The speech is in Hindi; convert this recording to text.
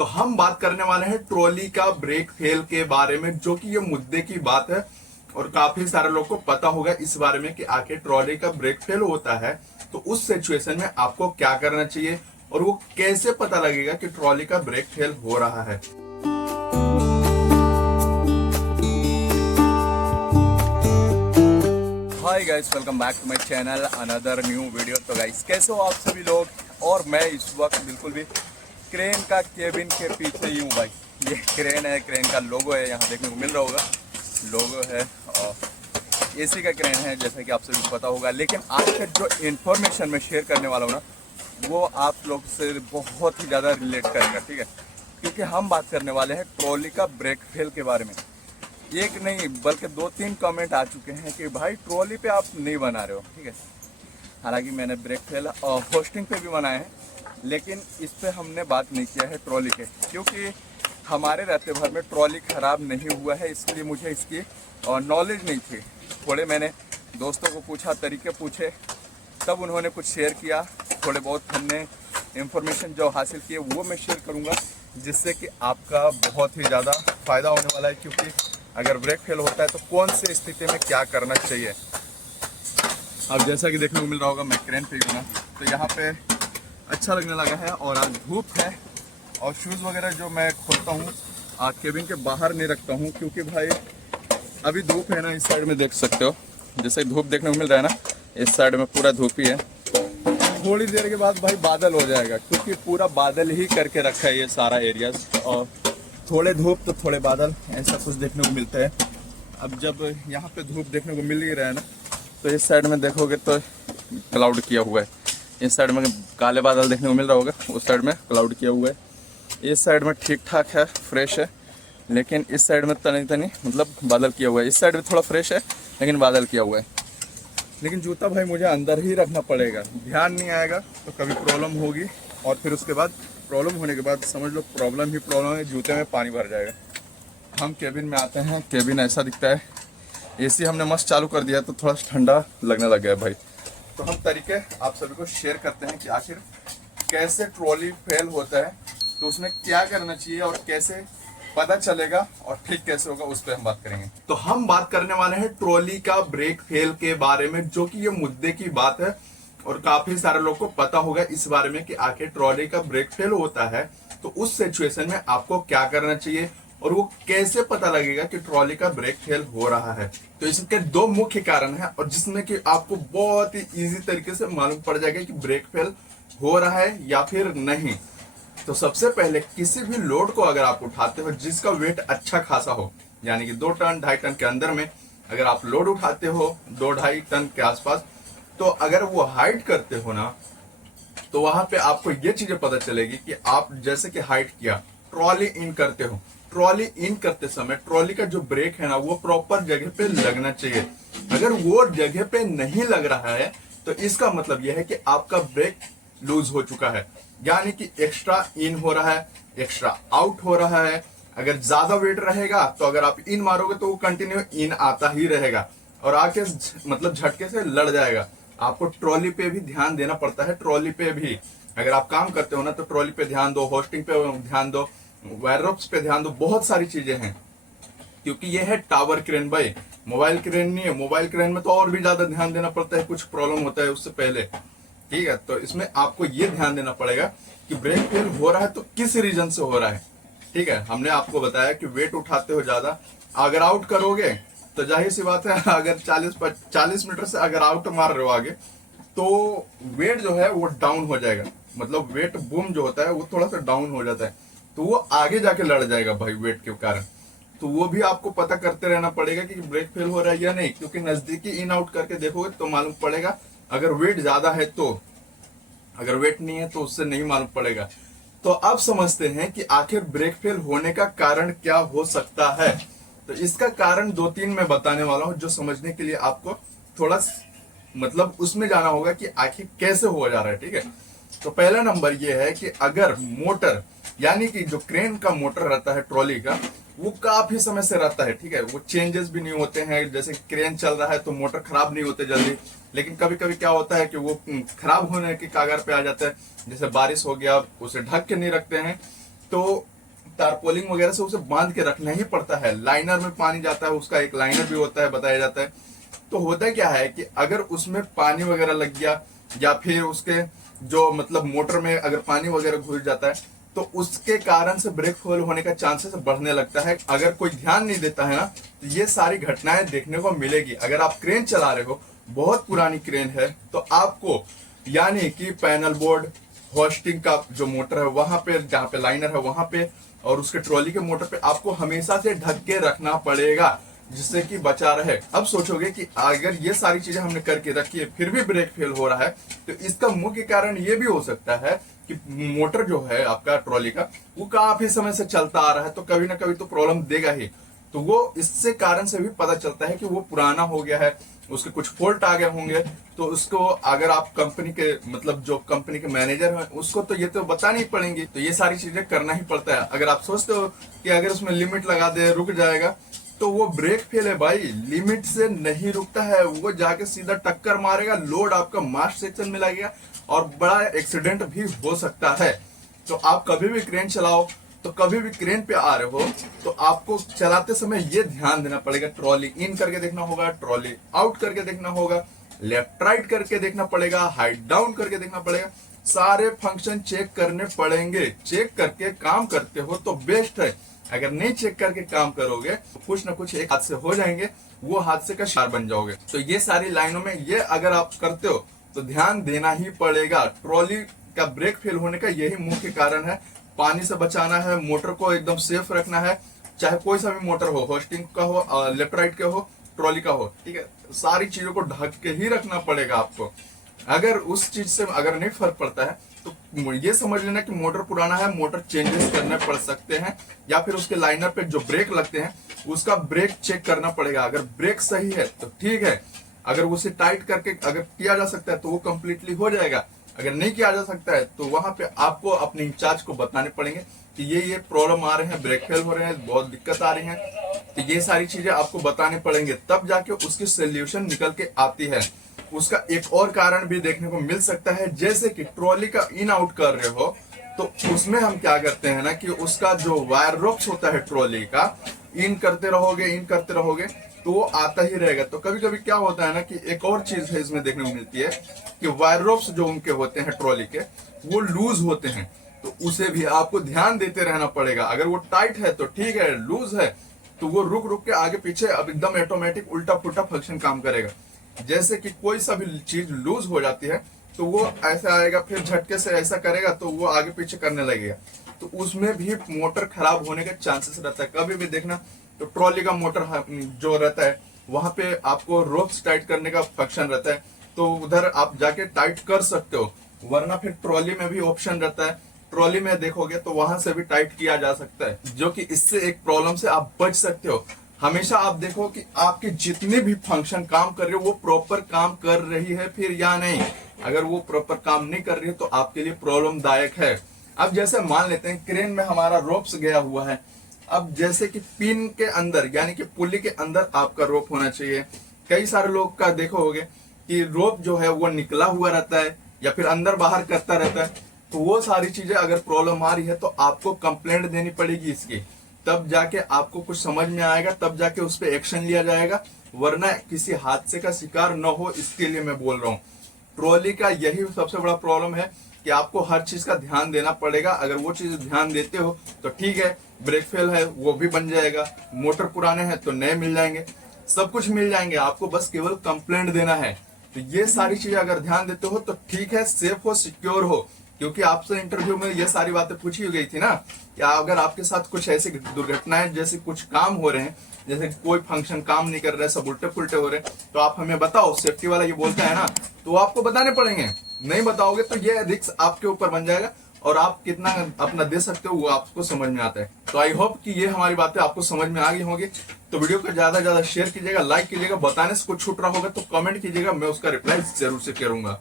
तो हम बात करने वाले हैं ट्रॉली का ब्रेक फेल के बारे में, जो कि ये मुद्दे की बात है और काफी सारे लोग को पता होगा इस बारे में कि आखिर ट्रॉली का ब्रेक फेल होता है तो उस सिचुएशन में आपको क्या करना चाहिए और वो कैसे पता लगेगा कि ट्रॉली का ब्रेक फेल हो रहा है। Hi guys, welcome back to my channel, another new video. तो गाइस कैसे हो आप सभी लोग। और मैं इस वक्त बिल्कुल भी क्रेन का केबिन के पीछे ही हूँ भाई। ये क्रेन है, क्रेन का लोगो है, यहाँ देखने को मिल रहा होगा। लोगो है और एसी का क्रेन है, जैसा कि आप सभी को पता होगा। लेकिन आज का जो इन्फॉर्मेशन मैं शेयर करने वाला हूँ ना, वो आप लोग से बहुत ही ज़्यादा रिलेट करेगा, ठीक है। क्योंकि हम बात करने वाले हैं ट्रॉली का ब्रेक फेल के बारे में। एक नहीं बल्कि 2-3 कमेंट आ चुके हैं कि भाई ट्रॉली पे आप नहीं बना रहे हो, ठीक है। हालांकि मैंने ब्रेक फेल होस्टिंग पे भी बनाए हैं, लेकिन इस पे हमने बात नहीं किया है ट्रॉली के, क्योंकि हमारे रहते भर में ट्रॉली ख़राब नहीं हुआ है, इसलिए मुझे इसकी नॉलेज नहीं थी। थोड़े मैंने दोस्तों को पूछा, तरीके पूछे, तब उन्होंने कुछ शेयर किया। थोड़े बहुत हमने इंफॉर्मेशन जो हासिल किए वो मैं शेयर करूँगा, जिससे कि आपका बहुत ही ज़्यादा फ़ायदा होने वाला है। क्योंकि अगर ब्रेक फेल होता है तो कौन सी स्थिति में क्या करना चाहिए। अब जैसा कि देखने को मिल रहा होगा, मैं क्रेन पे हूँ ना, तो यहाँ पे अच्छा लगने लगा है। और आज धूप है और शूज़ वगैरह जो मैं खोलता हूँ केबिन के बाहर नहीं रखता हूँ, क्योंकि भाई अभी धूप है ना। इस साइड में देख सकते हो, जैसे धूप देखने को मिल रहा है ना, इस साइड में पूरा धूप ही है। थोड़ी देर के बाद भाई बादल हो जाएगा, क्योंकि पूरा बादल ही करके रखा है ये सारा एरिया। और थोड़े धूप तो थोड़े बादल, ऐसा कुछ देखने को मिलता है। अब जब यहाँ पे धूप देखने को मिल ही रहा है ना, तो इस साइड में देखोगे तो क्लाउड किया हुआ है। इस साइड में काले बादल देखने को मिल रहा होगा, उस साइड में क्लाउड किया हुआ है। इस साइड में ठीक ठाक है, फ्रेश है, लेकिन इस साइड में तनी तनी मतलब बादल किया हुआ है। इस साइड में थोड़ा फ्रेश है, लेकिन बादल किया हुआ है। लेकिन जूता भाई मुझे अंदर ही रखना पड़ेगा, ध्यान नहीं आएगा तो कभी प्रॉब्लम होगी। और फिर उसके बाद प्रॉब्लम होने के बाद समझ लो प्रॉब्लम ही प्रॉब्लम है, जूते में पानी भर जाएगा। हम केबिन में आते हैं, केबिन ऐसा दिखता है। एसी हमने मस्त चालू कर दिया तो थोड़ा ठंडा लगने लग गया भाई। तो हम तरीके आप सभी को शेयर करते हैं कि आखिर कैसे ट्रॉली फेल होता है, तो उसमें क्या करना चाहिए और कैसे पता चलेगा और ठीक कैसे होगा, उस पर हम बात करेंगे। तो हम बात करने वाले हैं ट्रॉली का ब्रेक फेल के बारे में, जो कि ये मुद्दे की बात है और काफी सारे लोग को पता होगा इस बारे में कि आखिर ट्रॉली का ब्रेक फेल होता है तो उस सिचुएशन में आपको क्या करना चाहिए और वो कैसे पता लगेगा कि ट्रॉली का ब्रेक फेल हो रहा है। तो इसके 2 मुख्य कारण हैं, और जिसमें कि आपको बहुत ही इजी तरीके से मालूम पड़ जाएगा कि ब्रेक फेल हो रहा है या फिर नहीं। तो सबसे पहले किसी भी लोड को अगर आप उठाते हो जिसका वेट अच्छा खासा हो, यानी कि 2 टन 2.5 टन के अंदर में अगर आप लोड उठाते हो 2-2.5 टन के आसपास, तो अगर वो हाइट करते हो ना, तो वहां पे आपको ये चीजें पता चलेगी कि आप जैसे कि हाइट किया, ट्रॉली इन करते हो, ट्रॉली इन करते समय ट्रॉली का जो ब्रेक है ना वो प्रॉपर जगह पे लगना चाहिए। अगर वो जगह पे नहीं लग रहा है तो इसका मतलब यह है कि आपका ब्रेक लूज हो चुका है, यानी कि एक्स्ट्रा इन हो रहा है, एक्स्ट्रा आउट हो रहा है। अगर ज्यादा वेट रहेगा तो अगर आप इन मारोगे तो वो कंटिन्यू इन आता ही रहेगा और आके मतलब झटके से लड़ जाएगा। आपको ट्रॉली पे भी ध्यान देना पड़ता है। ट्रॉली पे भी अगर आप काम करते हो ना तो ट्रॉली पे ध्यान दो, होस्टिंग पे ध्यान दो, वायररोप्स पे ध्यान दो, बहुत सारी चीजें हैं। क्योंकि ये है टावर क्रेन भाई, मोबाइल क्रेन नहीं है। मोबाइल क्रेन में तो और भी ज्यादा ध्यान देना पड़ता है, कुछ प्रॉब्लम होता है उससे पहले, ठीक है। तो इसमें आपको ये ध्यान देना पड़ेगा कि ब्रेक फेल हो रहा है तो किस रीजन से हो रहा है, ठीक है। हमने आपको बताया कि वेट उठाते हो ज्यादा, अगर आउट करोगे तो जाहिर सी बात है, अगर 40 मीटर से अगर आउट मार रहे हो आगे, तो वेट जो है वो डाउन हो जाएगा। मतलब वेट बूम जो होता है वो थोड़ा सा डाउन हो जाता है, तो वो आगे जाके लड़ जाएगा भाई वेट के कारण। तो वो भी आपको पता करते रहना पड़ेगा कि ब्रेक फेल हो रहा है या नहीं, क्योंकि नजदीकी इन आउट करके देखोगे तो मालूम पड़ेगा। अगर वेट ज्यादा है तो, अगर वेट नहीं है तो उससे नहीं मालूम पड़ेगा। तो अब समझते हैं कि आखिर ब्रेक फेल होने का कारण क्या हो सकता है। तो इसका कारण 2-3 मैं बताने वाला हूं, जो समझने के लिए आपको थोड़ा मतलब उसमें जाना होगा कि आखिर कैसे हो जा रहा है, ठीक है। तो पहला नंबर ये है कि अगर मोटर, यानी कि जो क्रेन का मोटर रहता है ट्रॉली का, वो काफी समय से रहता है, ठीक है। वो चेंजेस भी नहीं होते हैं। जैसे क्रेन चल रहा है तो मोटर खराब नहीं होते जल्दी, लेकिन कभी कभी क्या होता है कि वो खराब होने की कगार पे आ जाता है। जैसे बारिश हो गया, उसे ढक के नहीं रखते हैं तो टारपोलिंग वगैरह से उसे बांध के रखना ही पड़ता है। लाइनर में पानी जाता है, उसका एक लाइनर भी होता है, बताया जाता है। तो होता क्या है कि अगर उसमें पानी वगैरह लग गया या फिर उसके जो मतलब मोटर में अगर पानी वगैरह घुस जाता है तो उसके कारण से ब्रेक फेल होने का चांसेस बढ़ने लगता है। अगर कोई ध्यान नहीं देता है ना तो ये सारी घटनाएं देखने को मिलेगी। अगर आप क्रेन चला रहे हो, बहुत पुरानी क्रेन है, तो आपको यानी कि पैनल बोर्ड, होस्टिंग का जो मोटर है वहां पे, जहाँ पे लाइनर है वहां पे, और उसके ट्रॉली के मोटर पे आपको हमेशा से ढक के रखना पड़ेगा, जिससे कि बचा रहे। अब सोचोगे कि अगर ये सारी चीजें हमने करके रखी है फिर भी ब्रेक फेल हो रहा है, तो इसका मुख्य कारण ये भी हो सकता है कि मोटर जो है आपका ट्रॉली का, वो काफी समय से चलता आ रहा है, तो कभी ना कभी तो प्रॉब्लम देगा ही। तो वो इससे कारण से भी पता चलता है कि वो पुराना हो गया है, उसके कुछ फॉल्ट आ गए होंगे। तो उसको अगर आप कंपनी के मतलब जो कंपनी के मैनेजर हैं उसको तो ये तो बतानी ही पड़ेंगी। तो ये सारी चीजें करना ही पड़ता है। अगर आप सोचते हो कि अगर उसमें लिमिट लगा दे रुक जाएगा, तो वो ब्रेक फेल है भाई। लिमिट से नहीं रुकता है, वो जाके सीधा टक्कर मारेगा, लोड आपका मास्ट सेक्शन में लगेगा और बड़ा एक्सीडेंट भी हो सकता है। तो आप कभी भी क्रेन चलाओ, तो कभी भी क्रेन पे आ रहे हो तो आपको चलाते समय ये ध्यान देना पड़ेगा, ट्रॉली इन करके देखना होगा, ट्रॉली आउट करके देखना होगा, लेफ्ट राइट करके देखना पड़ेगा, हाइट डाउन करके देखना पड़ेगा। सारे फंक्शन चेक करने पड़ेंगे। चेक करके काम करते हो तो बेस्ट है। अगर नहीं चेक करके काम करोगे तो कुछ ना कुछ एक हादसे हो जाएंगे, वो हादसे का शिकार बन जाओगे। तो ये सारी लाइनों में ये अगर आप करते हो तो ध्यान देना ही पड़ेगा। ट्रॉली का ब्रेक फेल होने का यही मुख्य कारण है। पानी से बचाना है, मोटर को एकदम सेफ रखना है, चाहे कोई सा भी मोटर हो, होस्टिंग का हो, लेफ्ट राइट का हो, ट्रॉली का हो, ठीक है। सारी चीजों को ढक के ही रखना पड़ेगा आपको। अगर उस चीज से अगर नहीं फर्क पड़ता है तो ये समझ लेना कि मोटर पुराना है, मोटर चेंजेस करने पड़ सकते हैं, या फिर उसके लाइनर पे जो ब्रेक लगते हैं उसका ब्रेक चेक करना पड़ेगा। अगर ब्रेक सही है तो ठीक है, अगर उसे टाइट करके अगर किया जा सकता है तो वो कंप्लीटली हो जाएगा। अगर नहीं किया जा सकता है तो वहां पे आपको अपने इंचार्ज को बताने पड़ेंगे कि ये प्रॉब्लम आ रहे हैं, ब्रेक फेल हो रहे हैं, बहुत दिक्कत आ रही है। तो ये सारी चीजें आपको बताने पड़ेंगे, तब जाके उसकी सोल्यूशन निकल के आती है। उसका एक और कारण भी देखने को मिल सकता है, जैसे कि ट्रॉली का इन आउट कर रहे हो तो उसमें हम क्या करते हैं ना कि उसका जो वायर रोप्स होता है ट्रॉली का, इन करते रहोगे तो वो आता ही रहेगा। तो कभी कभी क्या होता है ना कि एक और चीज है इसमें देखने को मिलती है कि वायर रोप्स जो उनके होते हैं ट्रॉली के, वो लूज होते हैं। तो उसे भी आपको ध्यान देते रहना पड़ेगा। अगर वो टाइट है तो ठीक है, लूज है तो वो रुक रुक के आगे पीछे अब एकदम ऑटोमेटिक उल्टा पुल्टा फंक्शन काम करेगा। जैसे कि कोई सा भी चीज लूज हो जाती है तो वो ऐसा आएगा, फिर झटके से ऐसा करेगा तो वो आगे पीछे करने लगेगा। तो उसमें भी मोटर खराब होने का चांसेस रहता है। कभी भी देखना तो ट्रॉली का मोटर जो रहता है वहां पे आपको रोप्स टाइट करने का फंक्शन रहता है, तो उधर आप जाके टाइट कर सकते हो, वरना फिर ट्रॉली में भी ऑप्शन रहता है। ट्रॉली में देखोगे तो वहां से भी टाइट किया जा सकता है, जो कि इससे एक प्रॉब्लम से आप बच सकते हो। हमेशा आप देखो कि आपके जितने भी फंक्शन काम कर रहे हो वो प्रॉपर काम कर रही है फिर या नहीं। अगर वो प्रॉपर काम नहीं कर रही है तो आपके लिए प्रॉब्लम दायक है। अब जैसे मान लेते हैं क्रेन में हमारा रोप्स गया हुआ है, अब जैसे कि पिन के अंदर यानी कि पुली के अंदर आपका रोप होना चाहिए। कई सारे लोग का देखोगे कि रोप जो है वो निकला हुआ रहता है या फिर अंदर बाहर करता रहता है। तो वो सारी चीजें अगर प्रॉब्लम आ रही है तो आपको कंप्लेंट देनी पड़ेगी इसकी, तब जाके आपको कुछ समझ में आएगा, तब जाके उस पर एक्शन लिया जाएगा, वरना किसी हादसे का शिकार न हो, इसके लिए मैं बोल रहा हूँ। ट्रॉली का यही सबसे बड़ा प्रॉब्लम है कि आपको हर चीज का ध्यान देना पड़ेगा। अगर वो चीज ध्यान देते हो तो ठीक है, ब्रेक फेल है वो भी बन जाएगा, मोटर पुराने हैं तो नए मिल जाएंगे, सब कुछ मिल जाएंगे, आपको बस केवल कंप्लेंट देना है। तो ये सारी चीजें अगर ध्यान देते हो तो ठीक है, सेफ हो, सिक्योर हो। क्योंकि आपसे इंटरव्यू में ये सारी बातें पूछी गई थी ना कि अगर आपके साथ कुछ ऐसी दुर्घटनाएं, जैसे कुछ काम हो रहे हैं, जैसे कोई फंक्शन काम नहीं कर रहे, सब उल्टे पुल्टे हो रहे, तो आप हमें बताओ, सेफ्टी वाला ये बोलता है ना, तो आपको बताने पड़ेंगे। नहीं बताओगे तो ये रिस्क आपके ऊपर बन जाएगा और आप कितना अपना दे सकते हो वो आपको समझ में आता है। तो आई होप कि ये हमारी बातें आपको समझ में आ गई होंगी। तो वीडियो को ज्यादा से ज्यादा शेयर कीजिएगा, लाइक कीजिएगा, बताने से कुछ छूट रहा होगा तो कमेंट कीजिएगा, मैं उसका रिप्लाई जरूर से करूंगा।